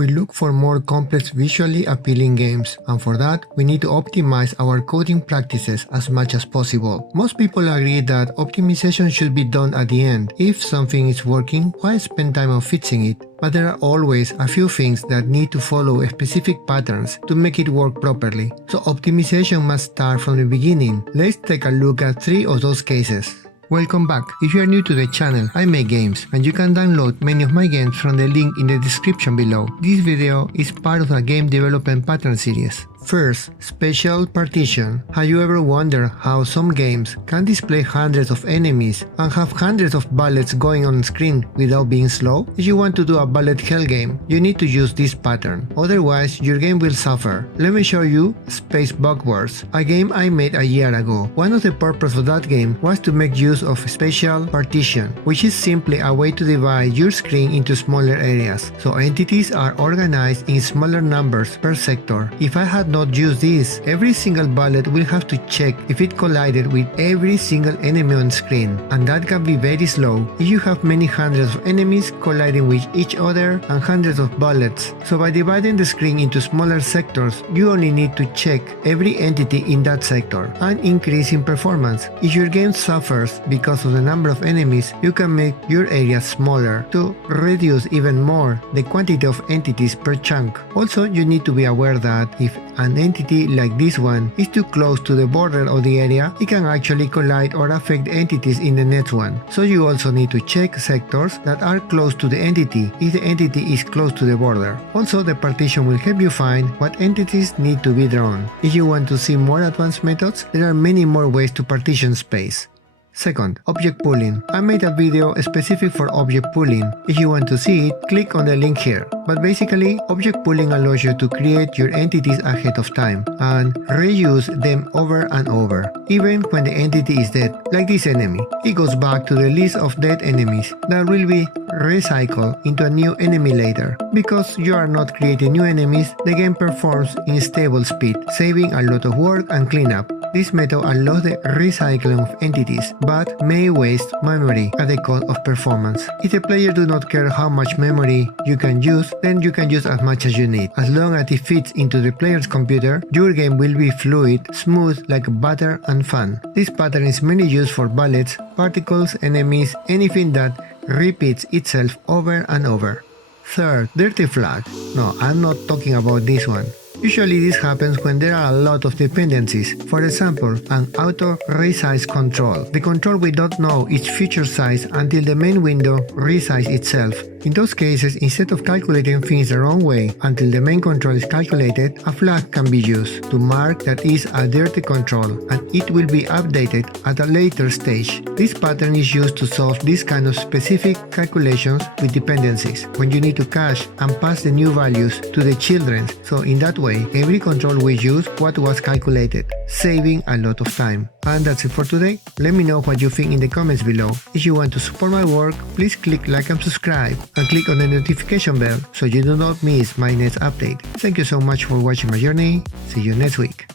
We look for more complex, visually appealing games, and for that, we need to optimize our coding practices as much as possible. Most people agree that optimization should be done at the end. If something is working, why spend time on fixing it? But there are always a few things that need to follow specific patterns to make it work properly. So optimization must start from the beginning. Let's take a look at 3 of those cases. Welcome back. If you are new to the channel, I make games, and you can download many of my games from the link in the description below. This video is part of a game development pattern series. First, Spatial Partition. Have you ever wondered how some games can display hundreds of enemies and have hundreds of bullets going on screen without being slow? If you want to do a bullet hell game, you need to use this pattern, otherwise your game will suffer. Let me show you Space Backwards, a game I made a year ago. One of the purposes of that game was to make use of Spatial Partition, which is simply a way to divide your screen into smaller areas, so entities are organized in smaller numbers per sector. If I had not used this, every single bullet will have to check if it collided with every single enemy on screen, and that can be very slow if you have many hundreds of enemies colliding with each other and hundreds of bullets. So by dividing the screen into smaller sectors, you only need to check every entity in that sector and increase in performance. If your game suffers because of the number of enemies, you can make your area smaller to reduce even more the quantity of entities per chunk. Also, you need to be aware that if an entity like this one is too close to the border of the area, it can actually collide or affect entities in the next one. So you also need to check sectors that are close to the entity if the entity is close to the border. Also, the partition will help you find what entities need to be drawn. If you want to see more advanced methods, there are many more ways to partition space. Second, object pooling. I made a video specific for object pooling. If you want to see it, click on the link here. But basically, object pooling allows you to create your entities ahead of time and reuse them over and over, even when the entity is dead, like this enemy. It goes back to the list of dead enemies that will be recycled into a new enemy later. Because you are not creating new enemies, the game performs in stable speed, saving a lot of work and cleanup. This method allows the recycling of entities, but may waste memory at the cost of performance. If the player do not care how much memory you can use, then you can use as much as you need. As long as it fits into the player's computer, your game will be fluid, smooth like butter, and fun. This pattern is mainly used for bullets, particles, enemies, anything that repeats itself over and over. Third, dirty flag. No, I'm not talking about this one. Usually this happens when there are a lot of dependencies. For example, an auto resize control. The control will not know its future size until the main window resizes itself. In those cases, instead of calculating things the wrong way until the main control is calculated, a flag can be used to mark that is a dirty control, and it will be updated at a later stage. This pattern is used to solve this kind of specific calculations with dependencies, when you need to cache and pass the new values to the children, so in that way, every control will use what was calculated, saving a lot of time. And that's it for today. Let me know what you think in the comments below. If you want to support my work, please click like and subscribe, and click on the notification bell so you do not miss my next update. Thank you so much for watching my journey. See you next week.